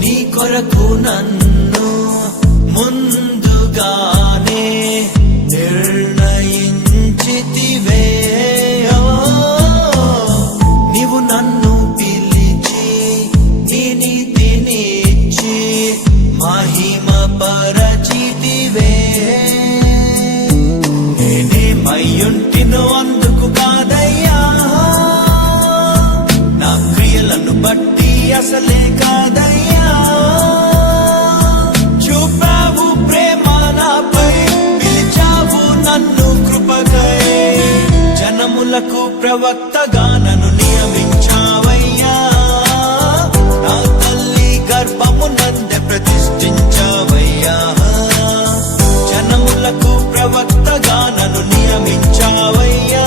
నీ కొరకు నన్ను ముందుగానే నిర్ణయించితివే. నీవు నన్ను పిలిచి నీ నీతినిచ్చి మహిమ పరచితివే. నేనేమయ్యుంటినో అందుకు కాదయ్యా, నా క్రియలను బట్టి అసలే కాదయ్యా. చూపావు ప్రేమ నాపై, పిలిచావు నన్ను కృపకై. జనములకు ప్రవక్తగా నన్ను నియమించావయ్యా. నా తల్లి గర్భము నందే ప్రతిష్ఠించావయ్యా. జనములకు ప్రవక్తగా నన్ను నియమించావయ్యా.